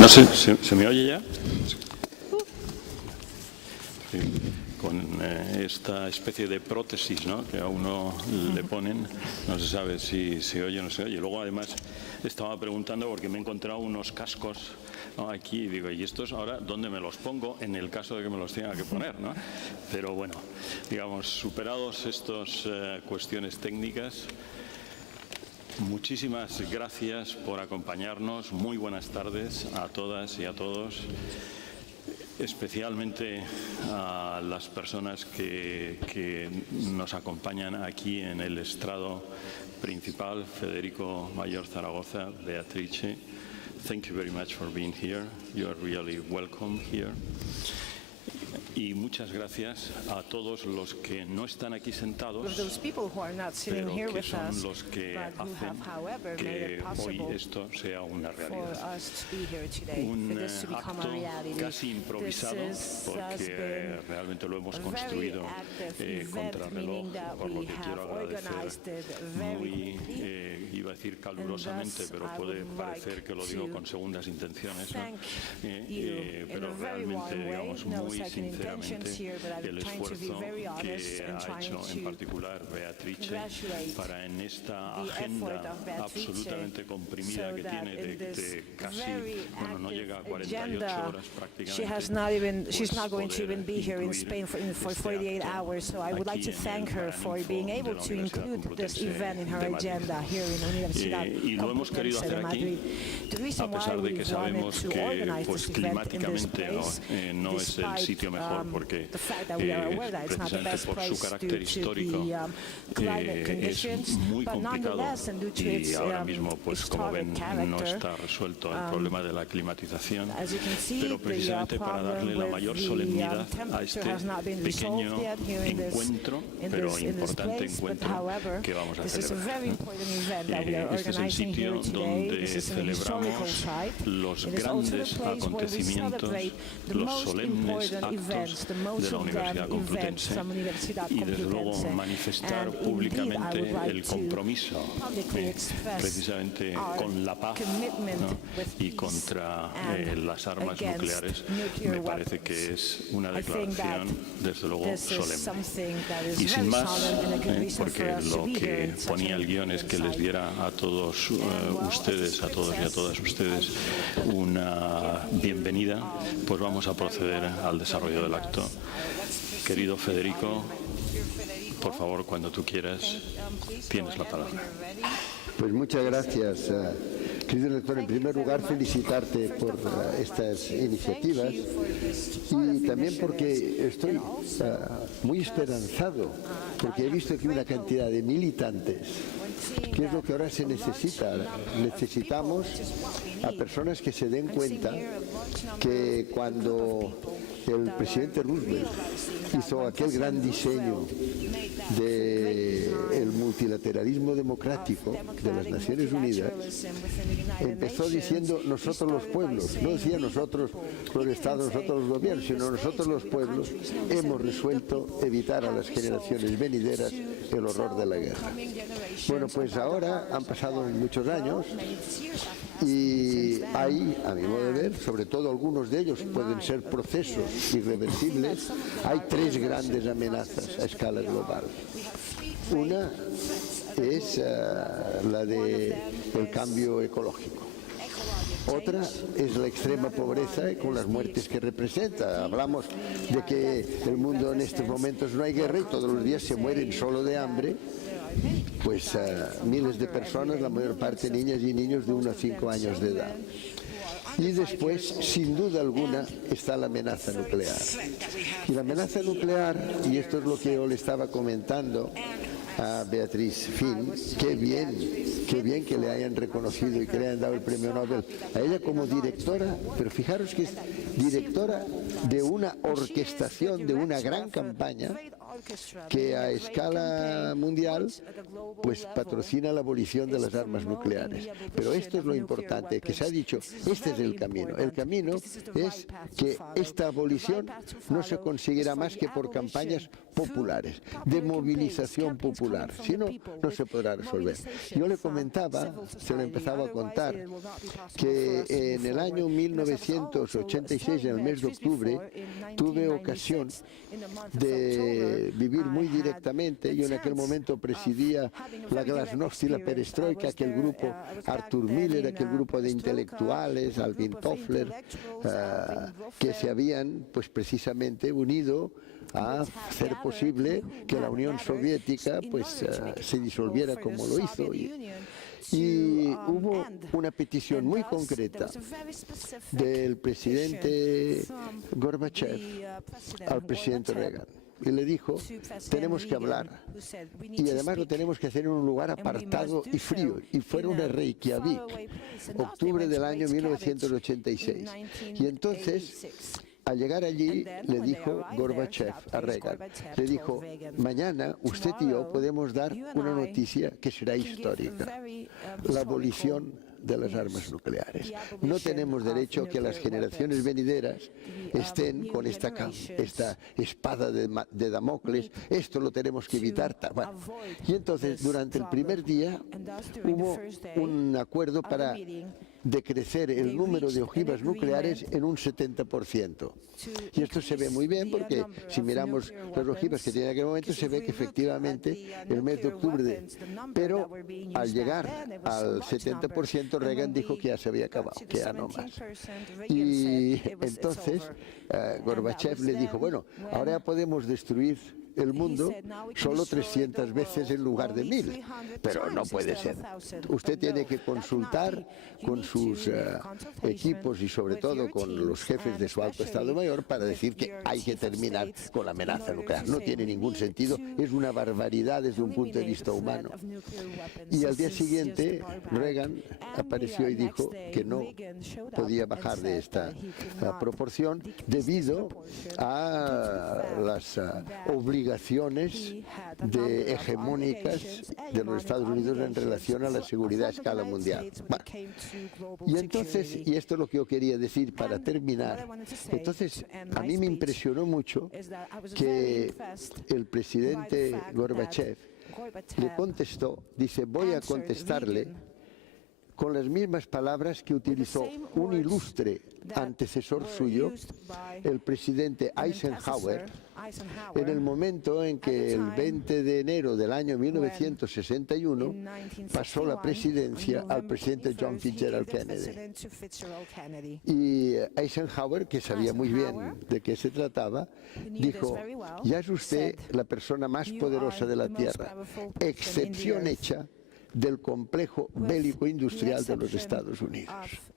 No sé, ¿se me oye ya? Sí, con esta especie de prótesis, ¿no?, que a uno le ponen, no se sabe si se oye o no se oye. Luego, además, estaba preguntando porque me he encontrado unos cascos, ¿no?, aquí, y digo, ¿y estos ahora dónde me los pongo en el caso de que me los tenga que poner, ¿no? Pero bueno, digamos, superados estas cuestiones técnicas, muchísimas gracias por acompañarnos. Muy buenas tardes a todas y a todos, especialmente a las personas que nos acompañan aquí en el estrado principal, Federico, Mayor Zaragoza, Beatrice. Thank you very much for being here. You are really welcome here. Y muchas gracias a todos los que no están aquí sentados, pero que son los que hacen que hoy esto sea una realidad. Un acto casi improvisado, porque realmente lo hemos construido contrarreloj, por lo que quiero agradecer muy, iba a decir calurosamente, pero puede parecer que lo digo con segundas intenciones, ¿no? Pero realmente, digamos, muy sinceramente, el esfuerzo que ha hecho en particular Beatrice para en esta agenda absolutamente comprimida que tiene de casi, bueno, no llega a 48 horas prácticamente. She's not going to even be here in Spain for 48 hours, so I would like to thank her for being able to include this event in her agenda here in Universidad Complutense de Madrid. The reason why we wanted to organize this event in this place, no es el sitio mejor, porque precisamente por su carácter histórico es muy complicado y ahora mismo, pues como ven, no está resuelto el problema de la climatización, pero precisamente para darle la mayor solemnidad a este pequeño encuentro, pero importante encuentro que vamos a celebrar. Este es el sitio donde celebramos los grandes acontecimientos, los solemnes actos de la Universidad Complutense y, desde luego, manifestar públicamente el compromiso precisamente con la paz, ¿no?, y contra las armas nucleares. Me parece que es una declaración, desde luego, solemne. Y sin más, porque lo que ponía el guión es que les diera a todos ustedes, a todos y a todas ustedes, una bienvenida, pues vamos a proceder al desarrollo del acto. Querido Federico, por favor, cuando tú quieras, tienes la palabra. Pues muchas gracias, querido rector. En primer lugar, felicitarte por estas iniciativas y también porque estoy muy esperanzado, porque he visto aquí una cantidad de militantes. ¿Qué es lo que ahora se necesita? Necesitamos a personas que se den cuenta que cuando el presidente Roosevelt hizo aquel gran diseño del multilateralismo democrático de las Naciones Unidas, empezó diciendo nosotros los pueblos, no decía nosotros los estados, nosotros los gobiernos, sino nosotros los pueblos hemos resuelto evitar a las generaciones venideras el horror de la guerra. Bueno, pues ahora han pasado muchos años y hay, a mi modo de ver, sobre todo algunos de ellos pueden ser procesos irreversibles, hay tres grandes amenazas a escala global. Una es la del cambio ecológico. Otra es la extrema pobreza con las muertes que representa. Hablamos de que el mundo en estos momentos no hay guerra y todos los días se mueren solo de hambre, pues miles de personas, la mayor parte niñas y niños de 1 a 5 años de edad. Y después, sin duda alguna, está la amenaza nuclear. Y la amenaza nuclear, y esto es lo que yo le estaba comentando a Beatrice Fihn, qué bien que le hayan reconocido y que le hayan dado el Premio Nobel a ella como directora, pero fijaros que es directora de una orquestación, de una gran campaña que a escala mundial pues patrocina la abolición de las armas nucleares. Pero esto es lo importante, que se ha dicho, este es el camino. El camino es que esta abolición no se conseguirá más que por campañas populares, de movilización popular. popular, si no, no se podrá resolver. Yo le comentaba, se lo empezaba a contar, que en el año 1986, en el mes de octubre, tuve ocasión de vivir muy directamente. Yo en aquel momento presidía la glasnost y la perestroika, aquel grupo, Arthur Miller, aquel grupo de intelectuales, Alvin Toffler, que se habían pues precisamente unido a hacer posible que la Unión Soviética pues se disolviera como lo hizo. Y hubo una petición muy concreta del presidente Gorbachev al presidente Reagan. Y le dijo, tenemos que hablar, y además lo tenemos que hacer en un lugar apartado y frío, y fueron a Reykjavik, octubre del año 1986. Y entonces, al llegar allí, le dijo Gorbachev a Reagan, le dijo, mañana usted y yo podemos dar una noticia que será histórica, la abolición de las armas nucleares. No tenemos derecho a que las generaciones venideras estén con esta espada de Damocles, esto lo tenemos que evitar. Bueno. Y entonces, durante el primer día, hubo un acuerdo para decrecer el número de ojivas nucleares en un 70%. Y esto se ve muy bien porque si miramos las ojivas que tiene en aquel momento se ve que efectivamente el mes de octubre, pero al llegar al 70% Reagan dijo que ya se había acabado, que ya no más. Y entonces Gorbachev le dijo, bueno, ahora ya podemos destruir el mundo solo 300 veces en lugar de 1000, pero no puede ser. Usted tiene que consultar con sus equipos y sobre todo con los jefes de su alto Estado Mayor para decir que hay que terminar con la amenaza nuclear. No tiene ningún sentido, es una barbaridad desde un punto de vista humano. Y al día siguiente Reagan apareció y dijo que no podía bajar de esta proporción debido a las obligaciones hegemónicas de los Estados Unidos en relación a la seguridad a escala mundial. Bueno. Y entonces, y esto es lo que yo quería decir para terminar, entonces a mí me impresionó mucho que el presidente Gorbachev le contestó, dice, voy a contestarle con las mismas palabras que utilizó un ilustre antecesor suyo, el presidente Eisenhower, en el momento en que el 20 de enero del año 1961 pasó la presidencia al presidente John Fitzgerald Kennedy. Y Eisenhower, que sabía muy bien de qué se trataba, dijo, ya es usted la persona más poderosa de la Tierra, excepción hecha del complejo bélico industrial de los Estados Unidos.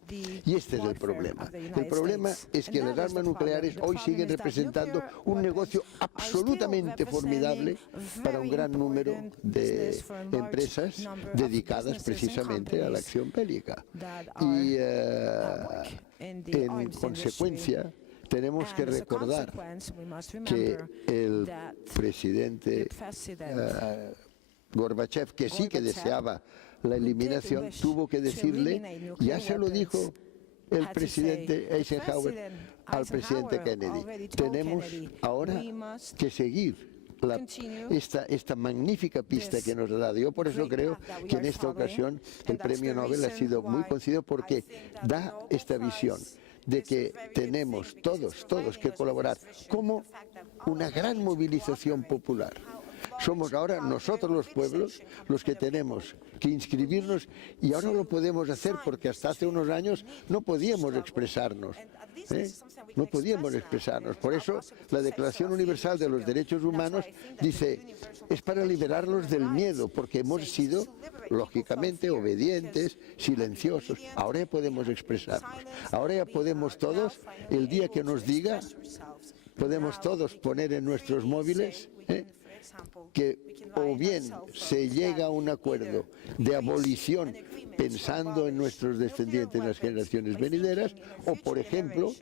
Y este es el problema. El problema es que las armas nucleares hoy siguen representando un negocio absolutamente formidable para un gran número de empresas dedicadas precisamente a la acción bélica. Y en consecuencia, tenemos que recordar que el presidente Gorbachev, que sí que deseaba la eliminación, tuvo que decirle, ya se lo dijo el presidente Eisenhower al presidente Kennedy, tenemos ahora que seguir esta magnífica pista que nos ha dado. Yo por eso creo que en esta ocasión el Premio Nobel ha sido muy concedido porque da esta visión de que tenemos todos que colaborar como una gran movilización popular. Somos ahora nosotros los pueblos los que tenemos que inscribirnos y ahora lo podemos hacer porque hasta hace unos años no podíamos expresarnos. No podíamos expresarnos. Por eso la Declaración Universal de los Derechos Humanos dice, es para liberarlos del miedo, porque hemos sido, lógicamente, obedientes, silenciosos. Ahora ya podemos expresarnos. Ahora ya podemos todos, el día que nos diga, podemos todos poner en nuestros móviles que o bien se llega a un acuerdo de abolición pensando en nuestros descendientes en las generaciones venideras, o por ejemplo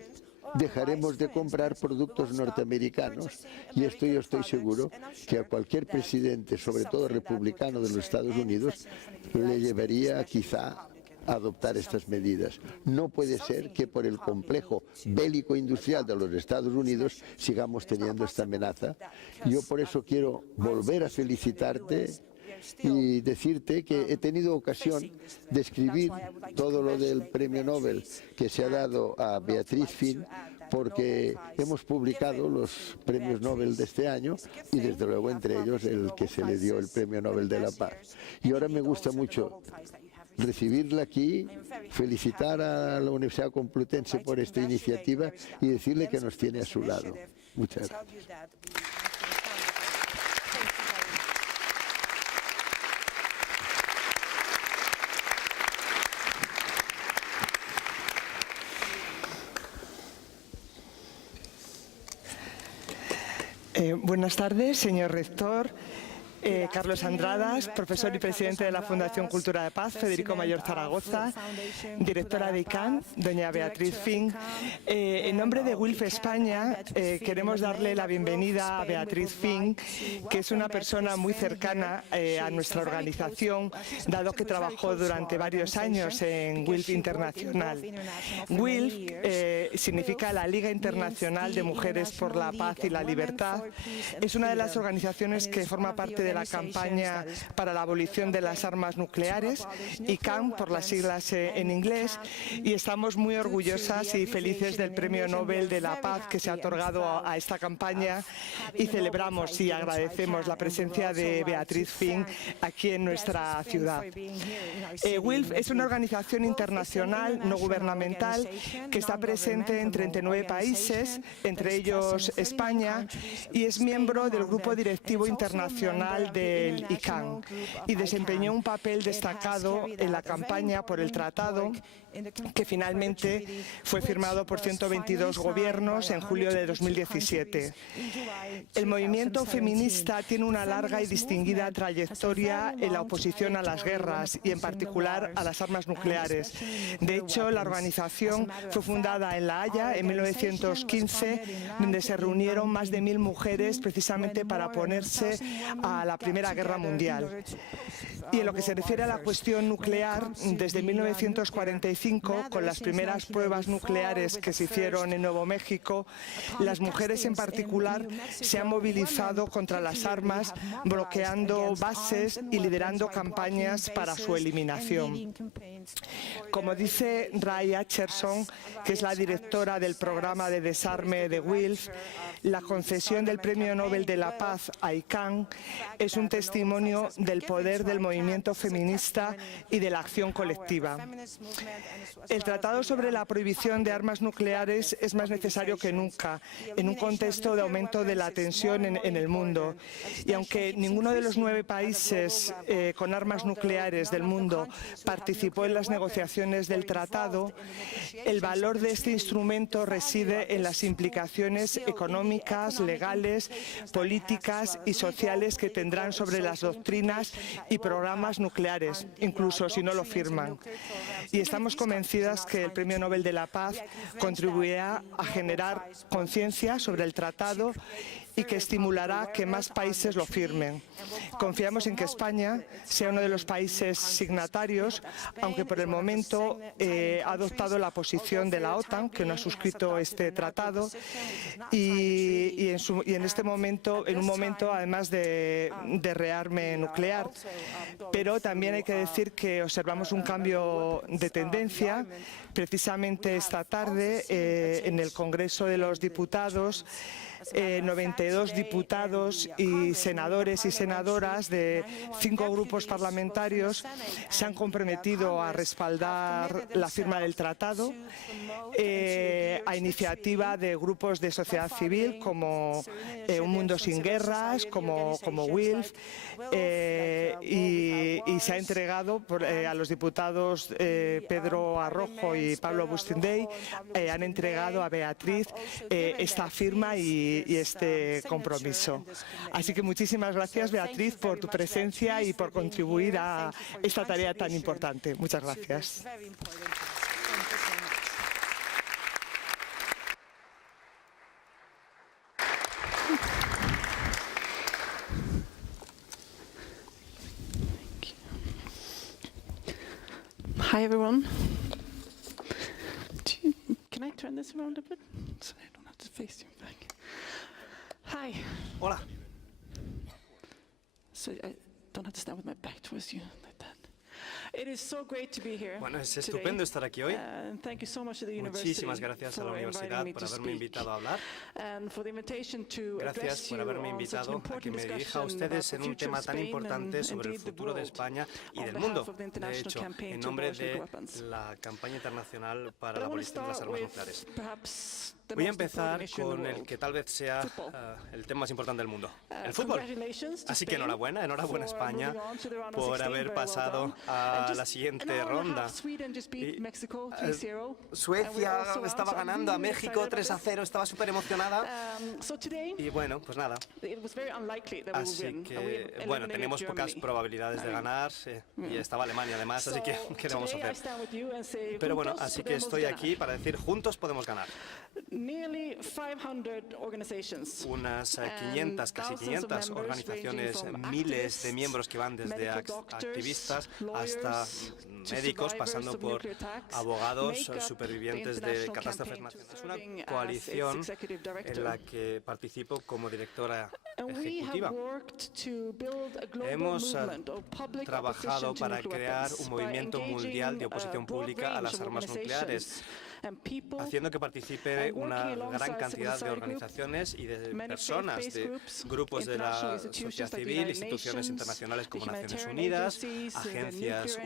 dejaremos de comprar productos norteamericanos, y esto yo estoy seguro que a cualquier presidente, sobre todo republicano de los Estados Unidos, le llevaría quizá a adoptar estas medidas. No puede ser que por el complejo bélico industrial de los Estados Unidos sigamos teniendo esta amenaza. Yo por eso quiero volver a felicitarte y decirte que he tenido ocasión de escribir todo lo del Premio Nobel que se ha dado a Beatrice Fihn, porque hemos publicado los premios Nobel de este año y desde luego entre ellos el que se le dio el Premio Nobel de la Paz. Y ahora me gusta mucho recibirla aquí, felicitar a la Universidad Complutense por esta iniciativa y decirle que nos tiene a su lado. Muchas gracias. Buenas tardes, señor rector. Carlos Andradas, profesor y presidente de la Fundación Cultura de Paz, Federico Mayor Zaragoza, directora de ICAN, doña Beatrice Fihn. En nombre de WILF España, queremos darle la bienvenida a Beatrice Fihn, que es una persona muy cercana a nuestra organización, dado que trabajó durante varios años en WILF Internacional. WILF significa la Liga Internacional de Mujeres por la Paz y la Libertad. Es una de las organizaciones que forma parte de la campaña para la abolición de las armas nucleares, ICAN por las siglas en inglés, y estamos muy orgullosas y felices del Premio Nobel de la Paz que se ha otorgado a esta campaña, y celebramos y agradecemos la presencia de Beatrice Fihn aquí en nuestra ciudad. WILF es una organización internacional no gubernamental que está presente en 39 países, entre ellos España, y es miembro del Grupo Directivo Internacional del ICAN, y desempeñó un papel destacado en la campaña por el tratado que finalmente fue firmado por 122 gobiernos en julio de 2017. El movimiento feminista tiene una larga y distinguida trayectoria en la oposición a las guerras y en particular a las armas nucleares. De hecho, la organización fue fundada en La Haya en 1915, donde se reunieron más de 1000 mujeres precisamente para oponerse a la Primera Guerra Mundial. Y en lo que se refiere a la cuestión nuclear, desde 1945, con las primeras pruebas nucleares que se hicieron en Nuevo México, las mujeres en particular se han movilizado contra las armas, bloqueando bases y liderando campañas para su eliminación. Como dice Ray Acherson, que es la directora del programa de desarme de WILF, la concesión del Premio Nobel de la Paz a ICAN es un testimonio del poder del movimiento feminista y de la acción colectiva. El Tratado sobre la prohibición de armas nucleares es más necesario que nunca, en un contexto de aumento de la tensión en el mundo. Y aunque ninguno de los 9 países con armas nucleares del mundo participó en las negociaciones del tratado, el valor de este instrumento reside en las implicaciones económicas, legales, políticas y sociales que tendrán sobre las doctrinas y programas nucleares, incluso si no lo firman. Y estamos convencidas que el Premio Nobel de la Paz contribuirá a generar conciencia sobre el tratado y que estimulará que más países lo firmen. Confiamos en que España sea uno de los países signatarios, aunque por el momento ha adoptado la posición de la OTAN, que no ha suscrito este tratado, y en este momento, en un momento además de rearme nuclear. Pero también hay que decir que observamos un cambio de tendencia. Precisamente esta tarde, en el Congreso de los Diputados, 92 diputados y senadores y senadoras de 5 grupos parlamentarios se han comprometido a respaldar la firma del tratado a iniciativa de grupos de sociedad civil como Un Mundo Sin Guerras, como WILF, y se ha entregado a los diputados Pedro Arrojo y Pablo Bustindey, han entregado a Beatriz esta firma y este compromiso. Así que muchísimas gracias, Beatriz, por tu presencia y por contribuir a esta tarea tan importante. Muchas gracias. Hi, everyone. Can I turn this around a bit so I don't have to face you back? Hi. Hola. So I don't have to stand with my back towards you like that. It is so great to be here. Bueno, es estupendo estar aquí hoy. Thank you so much to the Muchísimas gracias a la universidad por haberme invitado a hablar. Gracias por haberme invitado a que me dirija a ustedes en un tema tan importante sobre el futuro de España y del mundo. De hecho, en nombre de la campaña internacional para la abolición de las armas nucleares. Voy a empezar con el que tal vez sea el tema más importante del mundo, el fútbol. Así que enhorabuena a España por haber pasado a la siguiente ronda. Suecia estaba ganando a México 3-0, estaba súper emocionada. Y bueno, pues nada. Así que, bueno, teníamos pocas probabilidades de ganar y estaba Alemania además, así que ¿qué le vamos a hacer? Pero bueno, así que estoy aquí para decir, juntos podemos ganar. Unas 500, casi 500 organizaciones, miles de miembros que van desde activistas hasta médicos, pasando por abogados, supervivientes de catástrofes nacionales. Es una coalición en la que participo como directora ejecutiva. Hemos trabajado para crear un movimiento mundial de oposición pública a las armas nucleares, haciendo que participe una gran cantidad de organizaciones y de personas, de grupos de la sociedad civil, instituciones internacionales como Naciones Unidas, agencias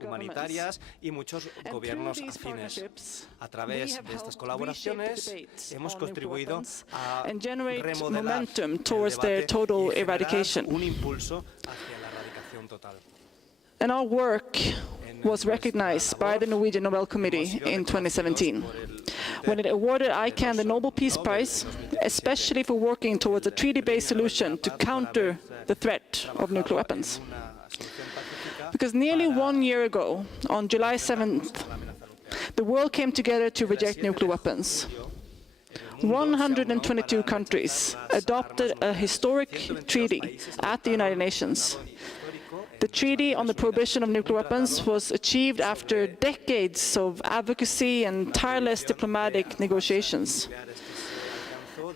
humanitarias y muchos gobiernos afines. A través de estas colaboraciones hemos contribuido a remodelar el debate y generar un impulso hacia la erradicación total. And our work was recognized by the Norwegian Nobel Committee in 2017, when it awarded ICAN the Nobel Peace Prize, especially for working towards a treaty-based solution to counter the threat of nuclear weapons. Because nearly 1 year ago, on July 7th, the world came together to reject nuclear weapons. 122 countries adopted a historic treaty at the United Nations. The Treaty on the Prohibition of Nuclear Weapons was achieved after decades of advocacy and tireless diplomatic negotiations.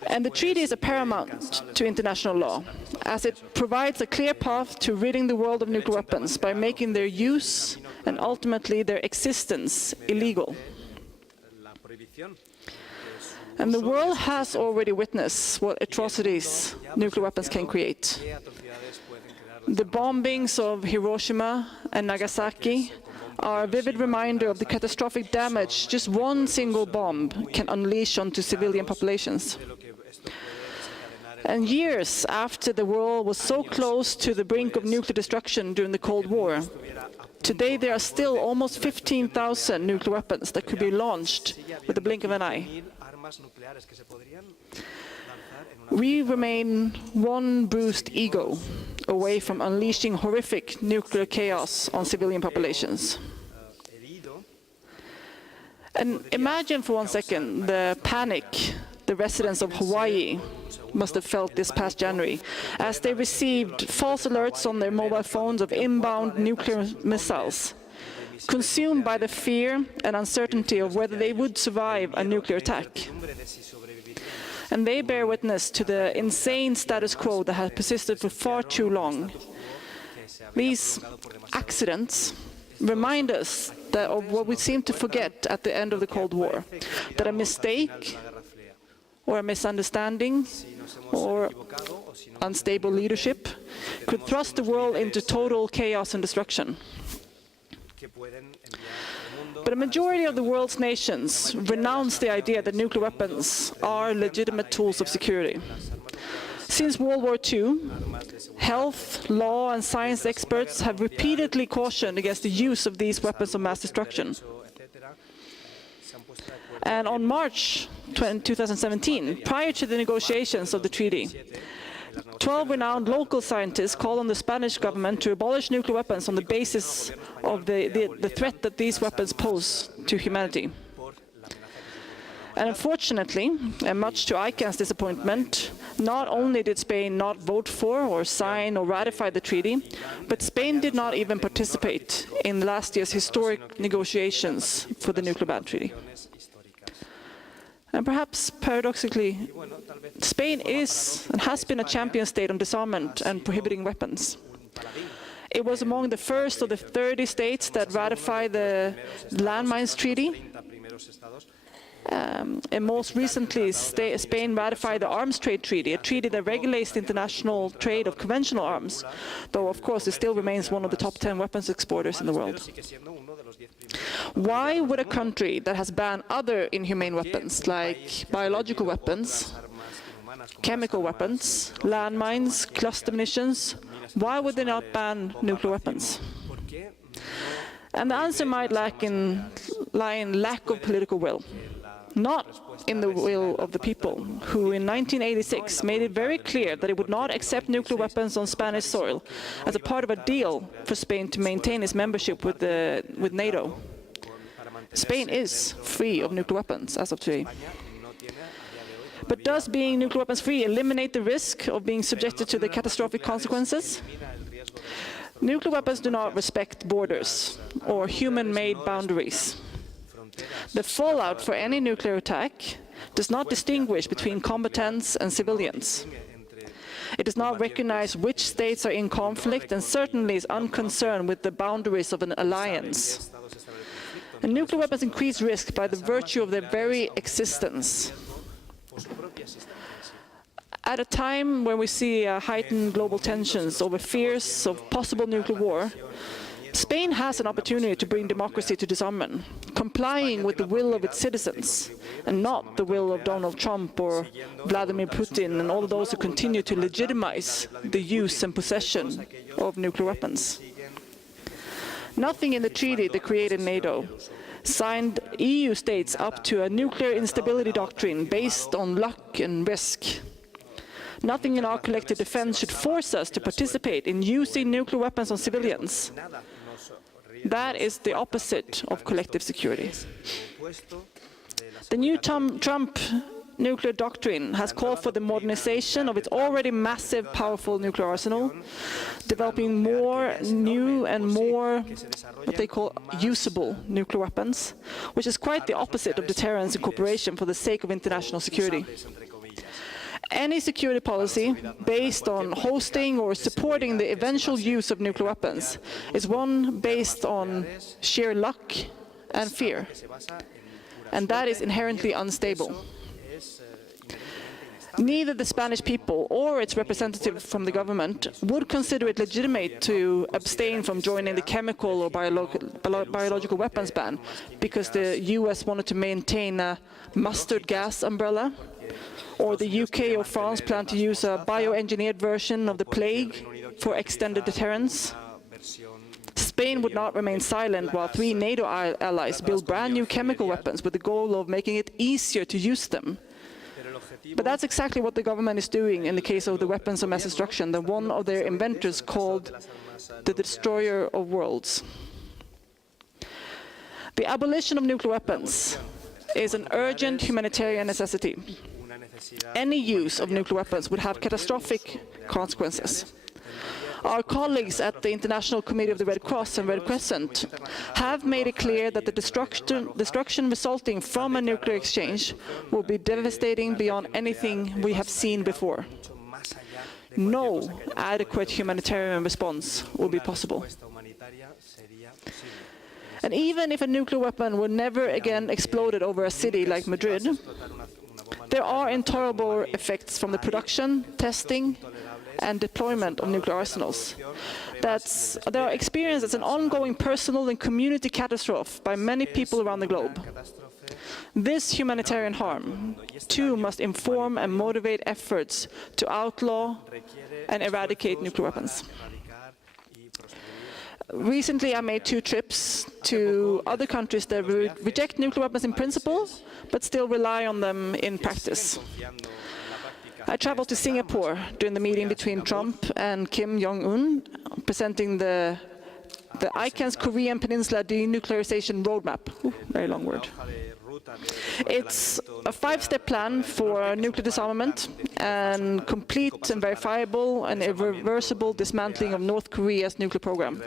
And the treaty is a paramount to international law, as it provides a clear path to ridding the world of nuclear weapons by making their use and ultimately their existence illegal. And the world has already witnessed what atrocities nuclear weapons can create. The bombings of Hiroshima and Nagasaki are a vivid reminder of the catastrophic damage just one single bomb can unleash onto civilian populations. And years after the world was so close to the brink of nuclear destruction during the Cold War, today there are still almost 15,000 nuclear weapons that could be launched with the blink of an eye. We remain one bruised ego away from unleashing horrific nuclear chaos on civilian populations. And imagine for 1 second the panic the residents of Hawaii must have felt this past January as they received false alerts on their mobile phones of inbound nuclear missiles, consumed by the fear and uncertainty of whether they would survive a nuclear attack. And they bear witness to the insane status quo that has persisted for far too long. These accidents remind us of what we seem to forget at the end of the Cold War, that a mistake or a misunderstanding or unstable leadership could thrust the world into total chaos and destruction. But a majority of the world's nations renounce the idea that nuclear weapons are legitimate tools of security. Since World War II, health, law, and science experts have repeatedly cautioned against the use of these weapons of mass destruction. And on March 2017, prior to the negotiations of the treaty, 12 renowned local scientists called on the Spanish government to abolish nuclear weapons on the basis of the threat that these weapons pose to humanity. And unfortunately, and much to ICAN's disappointment, not only did Spain not vote for or sign or ratify the treaty, but Spain did not even participate in last year's historic negotiations for the nuclear ban treaty. And perhaps paradoxically, Spain is and has been a champion state on disarmament and prohibiting weapons. It was among the first of the 30 states that ratified the Landmines Treaty. And most recently, Spain ratified the Arms Trade Treaty, a treaty that regulates the international trade of conventional arms, though of course it still remains one of the top 10 weapons exporters in the world. Why would a country that has banned other inhumane weapons, like biological weapons, chemical weapons, landmines, cluster munitions, why would they not ban nuclear weapons? And the answer might lie in lack of political will, not in the will of the people, who in 1986 made it very clear that it would not accept nuclear weapons on Spanish soil as a part of a deal for Spain to maintain its membership with NATO. Spain is free of nuclear weapons as of today. But does being nuclear weapons free eliminate the risk of being subjected to the catastrophic consequences? Nuclear weapons do not respect borders or human-made boundaries. The fallout for any nuclear attack does not distinguish between combatants and civilians. It does not recognize which states are in conflict, and certainly is unconcerned with the boundaries of an alliance. And nuclear weapons increase risk by the virtue of their very existence. At a time when we see heightened global tensions over fears of possible nuclear war, Spain has an opportunity to bring democracy to disarmament, complying with the will of its citizens, and not the will of Donald Trump or Vladimir Putin and all of those who continue to legitimize the use and possession of nuclear weapons. Nothing in the treaty that created NATO signed EU states up to a nuclear instability doctrine based on luck and risk. Nothing in our collective defense should force us to participate in using nuclear weapons on civilians. That is the opposite of collective security. The new Trump nuclear doctrine has called for the modernization of its already massive, powerful nuclear arsenal, developing more new and more what they call usable nuclear weapons, which is quite the opposite of deterrence and cooperation for the sake of international security. Any security policy based on hosting or supporting the eventual use of nuclear weapons is one based on sheer luck and fear, and that is inherently unstable. Neither the Spanish people or its representative from the government would consider it legitimate to abstain from joining the chemical or biological weapons ban because the US wanted to maintain a mustard gas umbrella, or the UK or France plan to use a bioengineered version of the plague for extended deterrence. Spain would not remain silent while 3 NATO allies build brand new chemical weapons with the goal of making it easier to use them. But that's exactly what the government is doing in the case of the weapons of mass destruction that one of their inventors called the destroyer of worlds. The abolition of nuclear weapons is an urgent humanitarian necessity. Any use of nuclear weapons would have catastrophic consequences. Our colleagues at the International Committee of the Red Cross and Red Crescent have made it clear that the destruction resulting from a nuclear exchange will be devastating beyond anything we have seen before. No adequate humanitarian response will be possible. And even if a nuclear weapon were never again exploded over a city like Madrid, there are intolerable effects from the production, testing, and deployment of nuclear arsenals. They are experienced as an ongoing personal and community catastrophe by many people around the globe. This humanitarian harm, too, must inform and motivate efforts to outlaw and eradicate nuclear weapons. Recently, I made 2 trips to other countries that reject nuclear weapons in principle, but still rely on them in practice. I traveled to Singapore during the meeting between Trump and Kim Jong-un, presenting the ICAN's Korean Peninsula denuclearization roadmap. Ooh, very long word. It's a 5-step plan for nuclear disarmament and complete and verifiable and irreversible dismantling of North Korea's nuclear program.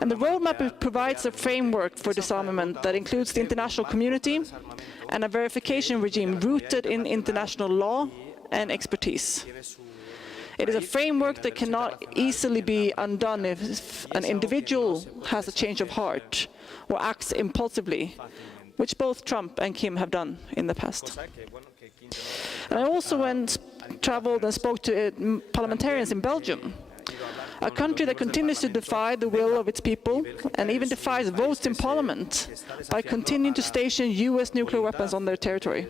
And the roadmap provides a framework for disarmament that includes the international community and a verification regime rooted in international law and expertise. It is a framework that cannot easily be undone if an individual has a change of heart or acts impulsively, which both Trump and Kim have done in the past. And I also traveled and spoke to parliamentarians in Belgium, a country that continues to defy the will of its people and even defies votes in parliament by continuing to station US nuclear weapons on their territory.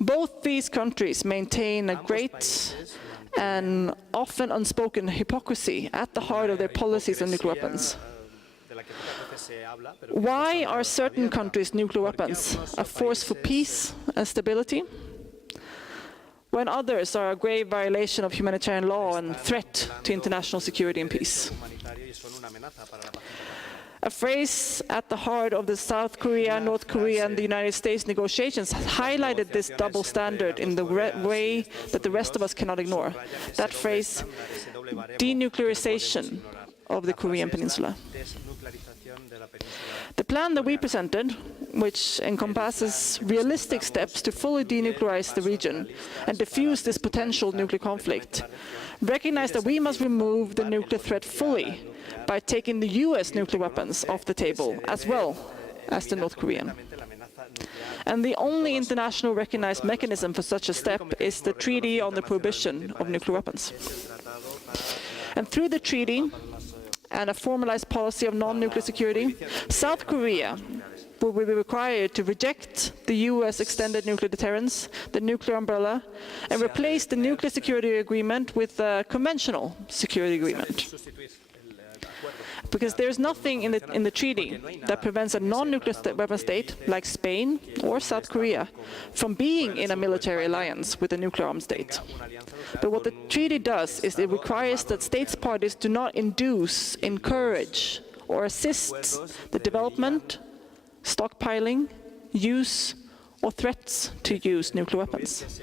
Both these countries maintain a great and often unspoken hypocrisy at the heart of their policies on nuclear weapons. Why are certain countries' nuclear weapons a force for peace and stability, when others are a grave violation of humanitarian law and threat to international security and peace? A phrase at the heart of the South Korea, North Korea, and the United States negotiations has highlighted this double standard in the way that the rest of us cannot ignore. That phrase, denuclearization of the Korean Peninsula. The plan that we presented, which encompasses realistic steps to fully denuclearize the region and defuse this potential nuclear conflict, recognized that we must remove the nuclear threat fully by taking the US nuclear weapons off the table, as well as the North Korean. And the only international recognized mechanism for such a step is the Treaty on the Prohibition of Nuclear Weapons. And through the treaty and a formalized policy of non-nuclear security, South Korea will be required to reject the US extended nuclear deterrence, the nuclear umbrella, and replace the nuclear security agreement with a conventional security agreement. Because there's nothing in the treaty that prevents a non-nuclear weapon state, like Spain or South Korea, from being in a military alliance with a nuclear armed state. But what the treaty does is it requires that states parties do not induce, encourage, or assist the development, stockpiling, use, or threats to use nuclear weapons.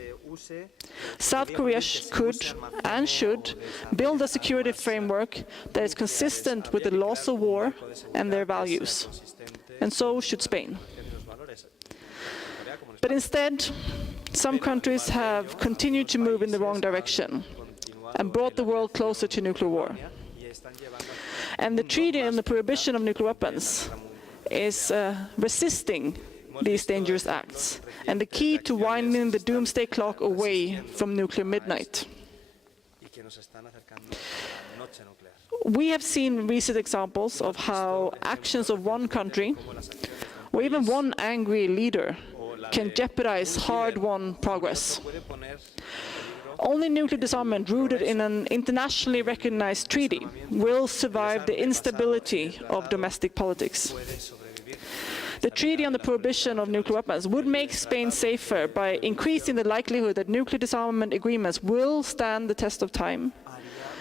South Korea could and should build a security framework that is consistent with the laws of war and their values, and so should Spain. But instead, some countries have continued to move in the wrong direction and brought the world closer to nuclear war. And the Treaty on the Prohibition of Nuclear Weapons is resisting these dangerous acts, and the key to winding the doomsday clock away from nuclear midnight. We have seen recent examples of how actions of one country, or even one angry leader, can jeopardize hard-won progress. Only nuclear disarmament rooted in an internationally recognized treaty will survive the instability of domestic politics. The Treaty on the Prohibition of Nuclear Weapons would make Spain safer by increasing the likelihood that nuclear disarmament agreements will stand the test of time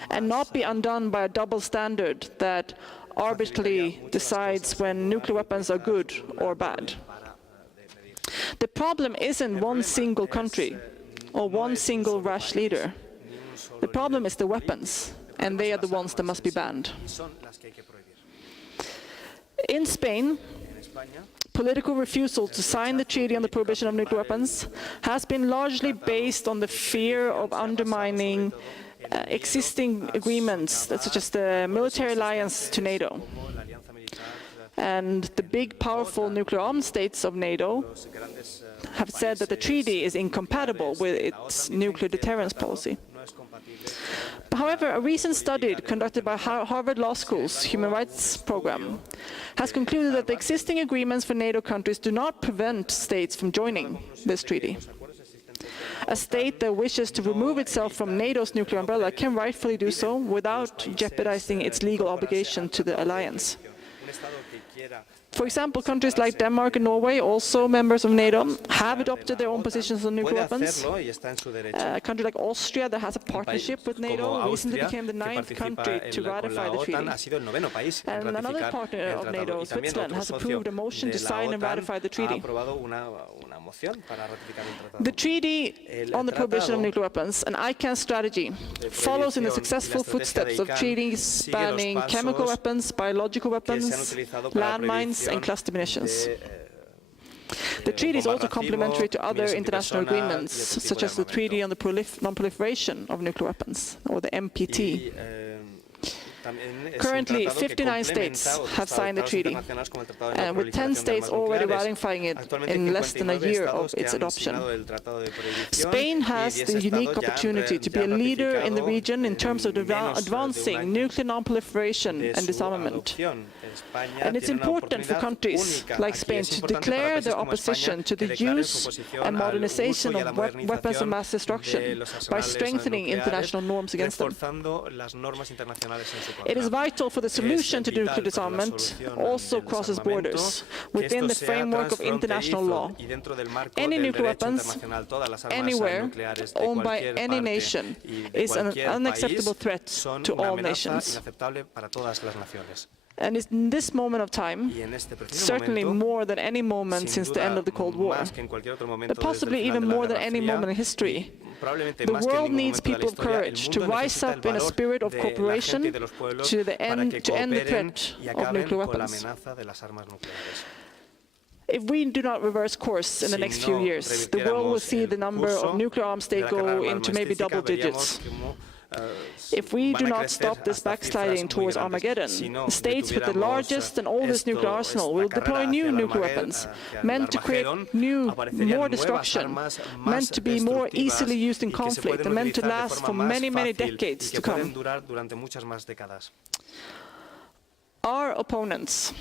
and not be undone by a double standard that arbitrarily decides when nuclear weapons are good or bad. The problem isn't one single country or one single rash leader. The problem is the weapons, and they are the ones that must be banned. In Spain, political refusal to sign the Treaty on the Prohibition of Nuclear Weapons has been largely based on the fear of undermining existing agreements, such as the military alliance to NATO. And the big, powerful nuclear armed states of NATO have said that the treaty is incompatible with its nuclear deterrence policy. However, a recent study conducted by Harvard Law School's Human Rights Program has concluded that the existing agreements for NATO countries do not prevent states from joining this treaty. A state that wishes to remove itself from NATO's nuclear umbrella can rightfully do so without jeopardizing its legal obligation to the alliance. For example, countries like Denmark and Norway, also members of NATO, have adopted their own positions on nuclear weapons. A country like Austria, that has a partnership with NATO, recently became the 9th country to ratify the treaty. And another partner of NATO, Switzerland, has approved a motion to sign and ratify the treaty. The treaty on the prohibition of nuclear weapons, an ICAN strategy, follows in the successful footsteps of treaties banning chemical weapons, biological weapons, landmines, and cluster munitions. The treaty is also complementary to other international agreements, such as the Treaty on the Non-Proliferation of Nuclear Weapons, or the NPT. Currently, 59 states have signed the treaty, and with 10 states already ratifying it in less than a year of its adoption. Spain has the unique opportunity to be a leader in the region in terms of advancing nuclear non-proliferation and disarmament. And it's important for countries like Spain to declare their opposition to the use and modernization of weapons of mass destruction by strengthening international norms against them. It is vital for the solution to nuclear disarmament also crosses borders within the framework of international law. Any nuclear weapons, anywhere, owned by any nation, is an unacceptable threat to all nations. And in this moment of time, certainly more than any moment since the end of the Cold War, but possibly even more than any moment in history, the world needs people of courage to rise up in a spirit of cooperation to end the threat of nuclear weapons. If we do not reverse course in the next few years, the world will see the number of nuclear arms states go into maybe double digits. If we do not stop this backsliding towards Armageddon, the states with the largest and oldest nuclear arsenal will deploy new nuclear weapons, meant to create more destruction, meant to be more easily used in conflict, and meant to last for many, many decades to come. Our opponents,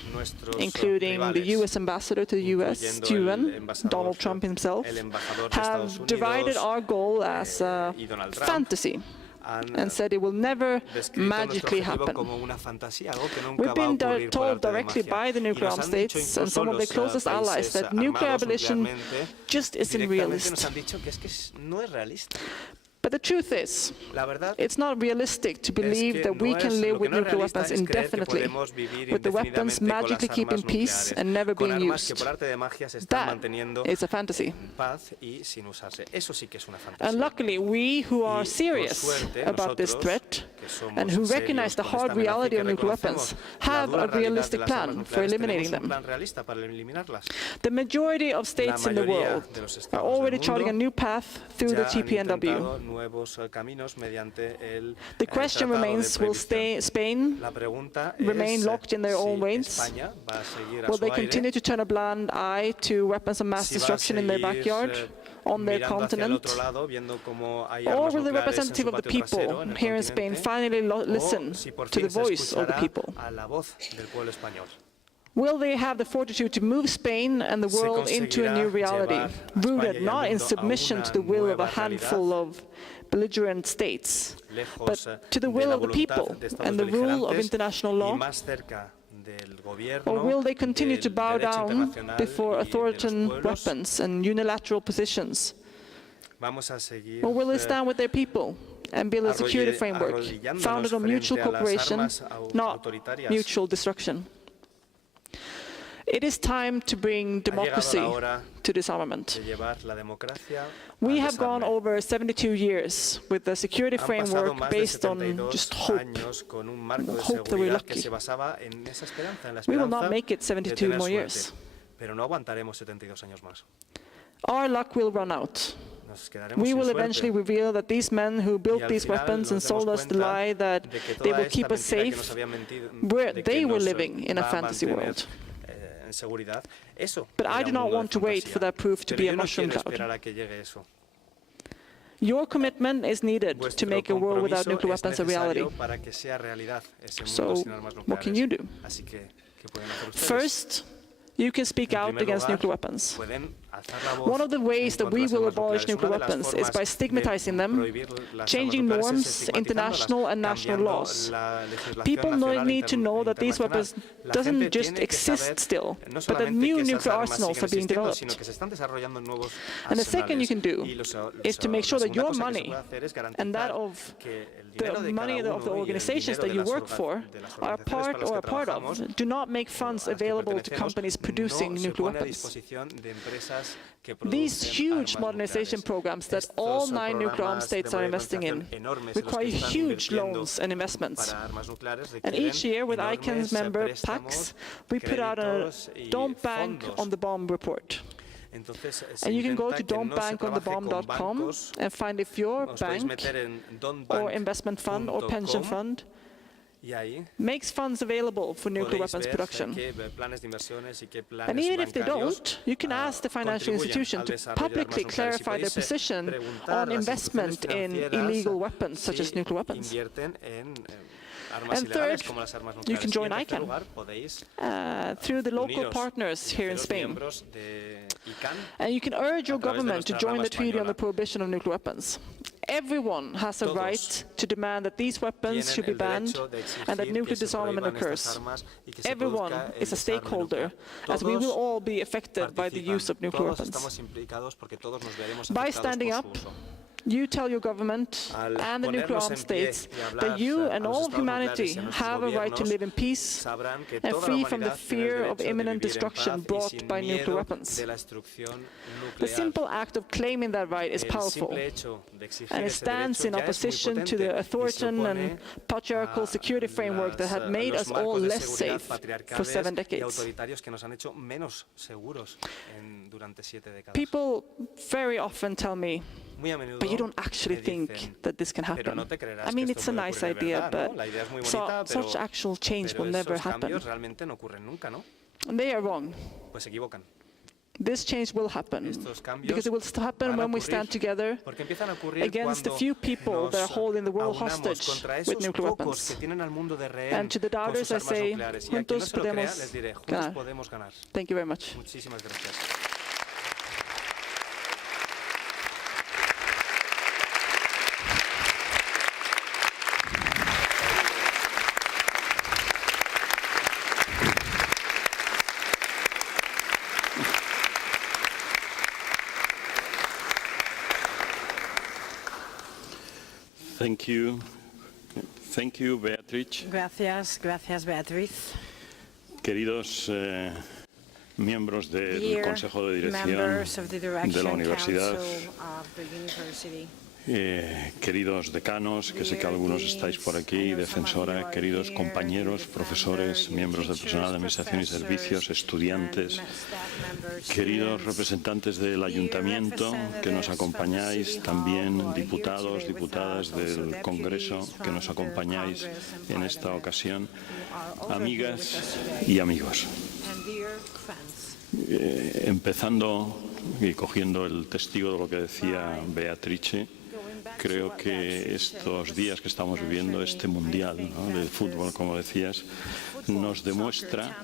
including the US ambassador to the US, UN, Donald Trump himself, have derided our goal as a fantasy and said it will never magically happen. We've been told directly by the nuclear armed states and some of their closest allies that nuclear abolition just isn't realistic. But the truth is, it's not realistic to believe that we can live with nuclear weapons indefinitely, with the weapons magically keeping peace and never being used. That is a fantasy. And luckily, we who are serious about this threat and who recognize the hard reality of nuclear weapons have a realistic plan for eliminating them. The majority of states in the world are already charting a new path through the TPNW. The question remains, will Spain remain locked in their own ways? Will they continue to turn a blind eye to weapons of mass destruction in their backyard, on their continent? Or will the representative of the people here in Spain finally listen to the voice of the people? Will they have the fortitude to move Spain and the world into a new reality, rooted not in submission to the will of a handful of belligerent states, but to the will of the people and the rule of international law? Or will they continue to bow down before authoritarian weapons and unilateral positions? Or will they stand with their people and build a security framework founded on mutual cooperation, not mutual destruction? It is time to bring democracy to disarmament. We have gone over 72 years with a security framework based on just hope that we're lucky. We will not make it 72 more years. Our luck will run out. We will eventually reveal that these men who built these weapons and sold us the lie that they will keep us safe, they were living in a fantasy world. But I do not want to wait for that proof to be a mushroom cloud. Your commitment is needed to make a world without nuclear weapons a reality. So, what can you do? First, you can speak out against nuclear weapons. One of the ways that we will abolish nuclear weapons is by stigmatizing them, changing norms, international and national laws. People need to know that these weapons doesn't just exist still, but that new nuclear arsenals are being developed. And the second you can do is to make sure that your money and that of the money of the organizations that you work for are a part of, do not make funds available to companies producing nuclear weapons. These huge modernization programs that all 9 nuclear armed states are investing in require huge loans and investments. And each year with ICAN's member PACs, we put out a Don't Bank on the Bomb report. And you can go to don'tbankonthebomb.com and find if your bank or investment fund or pension fund makes funds available for nuclear weapons production. And even if they don't, you can ask the financial institution to publicly clarify their position on investment in illegal weapons such as nuclear weapons. And third, you can join ICAN through the local partners here in Spain. And you can urge your government to join the Treaty on the Prohibition of Nuclear Weapons. Everyone has a right to demand that these weapons should be banned and that nuclear disarmament occurs. Everyone is a stakeholder, as we will all be affected by the use of nuclear weapons. By standing up, you tell your government and the nuclear armed states that you and all of humanity have a right to live in peace and free from the fear of imminent destruction brought by nuclear weapons. The simple act of claiming that right is powerful, and it stands in opposition to the authoritarian and patriarchal security framework that had made us all less safe for 7 decades. People very often tell me, but you don't actually think that this can happen. I mean, it's a nice idea, but such actual change will never happen. And they are wrong. This change will happen, because it will happen when we stand together against the few people that are holding the world hostage with nuclear weapons. And to the doubters I say, juntos podemos ganar. Thank you very much. Thank you, Beatrice. Gracias, Beatriz. Queridos miembros del Consejo de Dirección de la Universidad, queridos decanos, que sé que algunos estáis por aquí, defensora, queridos compañeros, profesores, miembros del personal de Administración y Servicios, estudiantes, queridos representantes del Ayuntamiento que nos acompañáis, también diputados, diputadas del Congreso que nos acompañáis en esta ocasión, amigas y amigos. Empezando y cogiendo el testigo de lo que decía Beatrice, creo que estos días que estamos viviendo, este mundial, ¿no?, del fútbol, como decías, nos demuestra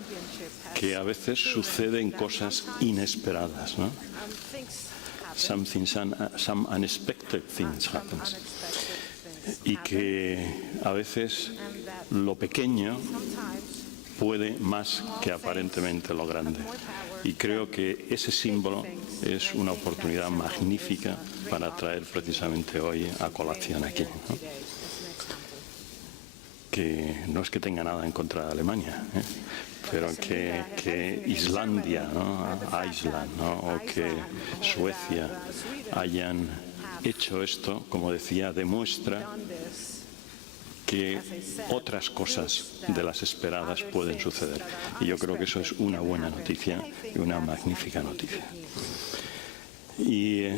que a veces suceden cosas inesperadas, ¿no? Some unexpected things happen. Y que a veces lo pequeño puede más que aparentemente lo grande. Y creo que ese símbolo es una oportunidad magnífica para traer precisamente hoy a colación aquí, ¿no? Que no es que tenga nada en contra de Alemania, pero que Islandia, ¿no?, Iceland, ¿no?, o que Suecia hayan hecho esto, como decía, demuestra que otras cosas de las esperadas pueden suceder. Y yo creo que eso es una buena noticia y una magnífica noticia. Y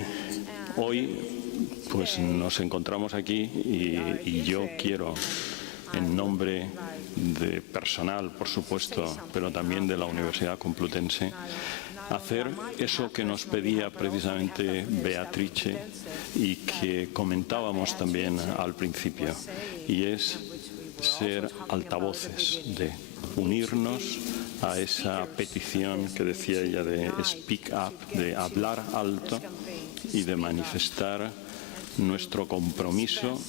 hoy pues nos encontramos aquí y yo quiero, en nombre de personal, por supuesto, pero también de la Universidad Complutense, hacer eso que nos pedía precisamente Beatrice y que comentábamos también al principio, y es ser altavoces de unirnos a esa petición que decía ella de speak up, de hablar alto y de manifestar nuestro compromiso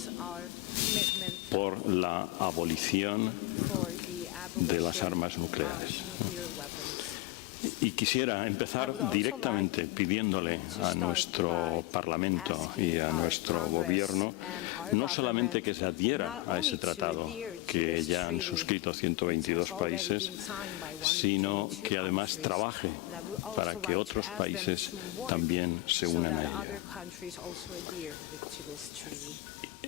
por la abolición de las armas nucleares. Y quisiera empezar directamente pidiéndole a nuestro Parlamento y a nuestro Gobierno no solamente que se adhiera a ese tratado que ya han suscrito 122 países, sino que además trabaje para que otros países también se unan a ello.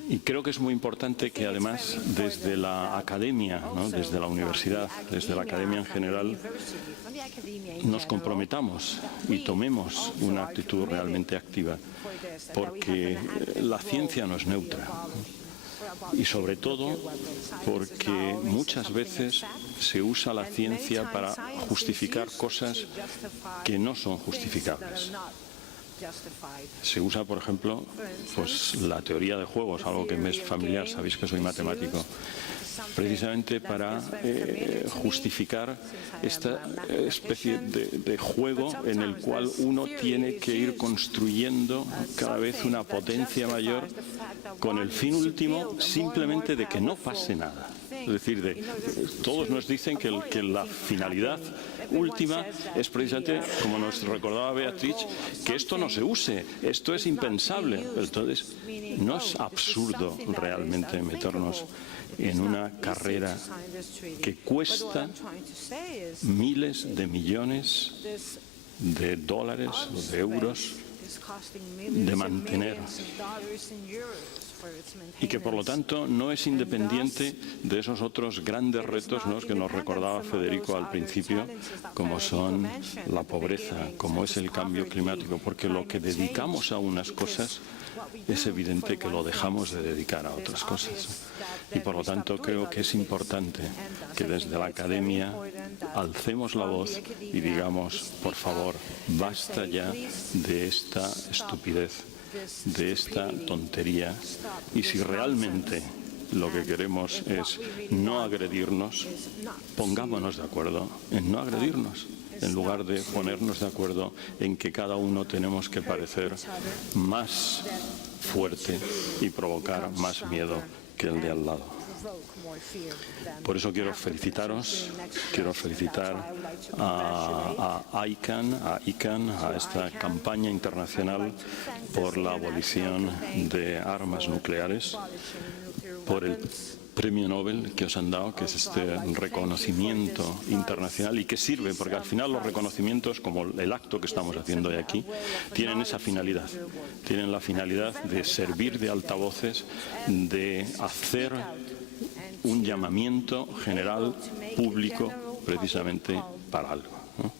Y creo que es muy importante que además desde la academia, ¿no?, desde la universidad, desde la academia en general, nos comprometamos y tomemos una actitud realmente activa, porque la ciencia no es neutra. Y sobre todo porque muchas veces se usa la ciencia para justificar cosas que no son justificables. Se usa, por ejemplo, pues la teoría de juegos, algo que me es familiar, sabéis que soy matemático, precisamente para justificar esta especie de juego en el cual uno tiene que ir construyendo cada vez una potencia mayor con el fin último simplemente de que no pase nada. Es decir, todos nos dicen que la finalidad última es precisamente, como nos recordaba Beatrice, que esto no se use, esto es impensable. Entonces, ¿no es absurdo realmente meternos en una carrera que cuesta miles de millones de dólares o de euros de mantener? Y que por lo tanto no es independiente de esos otros grandes retos, ¿no?, que nos recordaba Federico al principio, como son la pobreza, como es el cambio climático, porque lo que dedicamos a unas cosas es evidente que lo dejamos de dedicar a otras cosas. Y por lo tanto creo que es importante que desde la academia alcemos la voz y digamos, por favor, basta ya de esta estupidez, de esta tontería, y si realmente lo que queremos es no agredirnos, pongámonos de acuerdo en no agredirnos, en lugar de ponernos de acuerdo en que cada uno tenemos que parecer más fuerte y provocar más miedo que el de al lado. Por eso quiero felicitaros, quiero felicitar a ICAN, a esta campaña internacional por la abolición de armas nucleares, por el Premio Nobel que os han dado, que es este reconocimiento internacional y que sirve, porque al final los reconocimientos, como el acto que estamos haciendo hoy aquí, tienen esa finalidad. Tienen la finalidad de servir de altavoces, de hacer un llamamiento general, público, precisamente para algo, ¿no?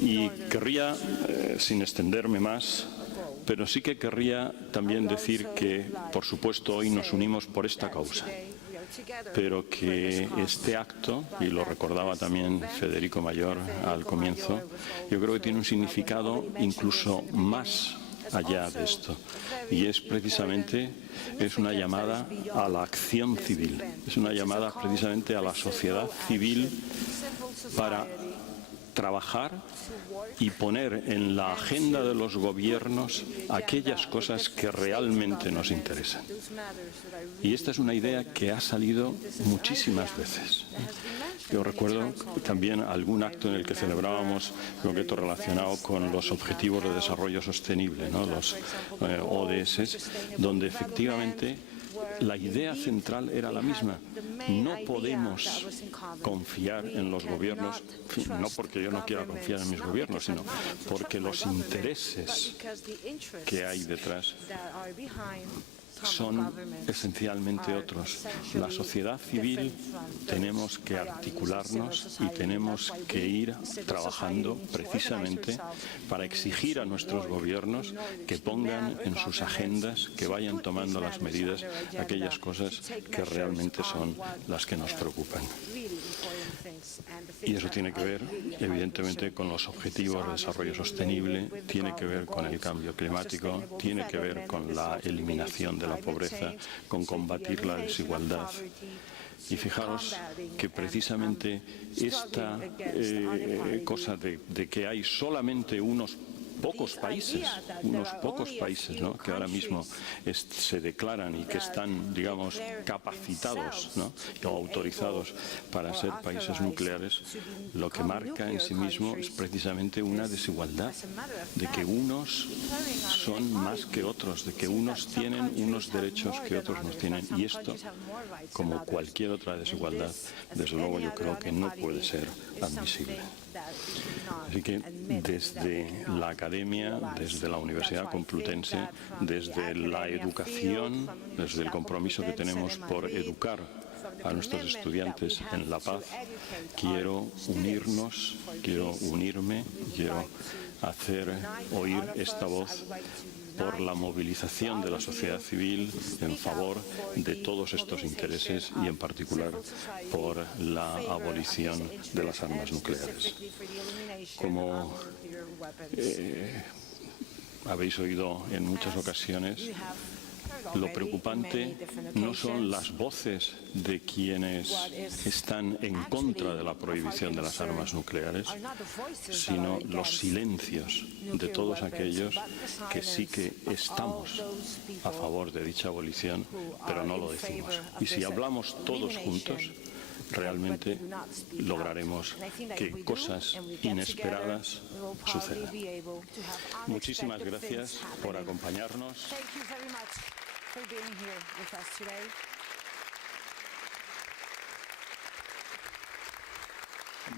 Y querría, sin extenderme más, pero sí que querría también decir que, por supuesto, hoy nos unimos por esta causa, pero que este acto, y lo recordaba también Federico Mayor al comienzo, yo creo que tiene un significado incluso más allá de esto, y es precisamente una llamada a la acción civil, es una llamada precisamente a la sociedad civil para trabajar y poner en la agenda de los gobiernos aquellas cosas que realmente nos interesan. Y esta es una idea que ha salido muchísimas veces. Yo recuerdo también algún acto en el que celebrábamos un objeto relacionado con los Objetivos de Desarrollo Sostenible, ¿no?, los ODS, donde efectivamente la idea central era la misma. No podemos confiar en los gobiernos, no porque yo no quiera confiar en mis gobiernos, sino porque los intereses que hay detrás son esencialmente otros. La sociedad civil tenemos que articularnos y tenemos que ir trabajando precisamente para exigir a nuestros gobiernos que pongan en sus agendas, que vayan tomando las medidas, aquellas cosas que realmente son las que nos preocupan. Y eso tiene que ver, evidentemente, con los objetivos de desarrollo sostenible, tiene que ver con el cambio climático, tiene que ver con la eliminación de la pobreza, con combatir la desigualdad. Y fijaros que precisamente esta cosa de que hay solamente unos pocos países, ¿no?, que ahora mismo se declaran y que están, digamos, capacitados, ¿no?, o autorizados para ser países nucleares, lo que marca en sí mismo es precisamente una desigualdad, de que unos son más que otros, de que unos tienen unos derechos que otros no tienen. Y esto, como cualquier otra desigualdad, desde luego yo creo que no puede ser admisible. Así que desde la academia, desde la Universidad Complutense, desde la educación, desde el compromiso que tenemos por educar a nuestros estudiantes en la paz, quiero unirnos, quiero unirme, quiero hacer oír esta voz por la movilización de la sociedad civil en favor de todos estos intereses y en particular por la abolición de las armas nucleares. Como habéis oído en muchas ocasiones, lo preocupante no son las voces de quienes están en contra de la prohibición de las armas nucleares, sino los silencios de todos aquellos que sí que estamos a favor de dicha abolición, pero no lo decimos. Y si hablamos todos juntos, realmente lograremos que cosas inesperadas sucedan. Muchísimas gracias por acompañarnos. For being here with us today.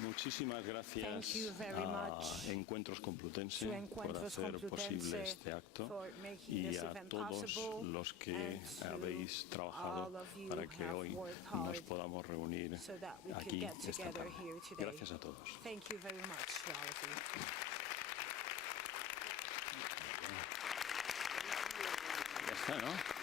Muchísimas gracias a Encuentros Complutense por hacer posible este acto y a todos los que habéis trabajado para que hoy nos podamos reunir aquí esta tarde. Gracias a todos. Ya está, ¿no?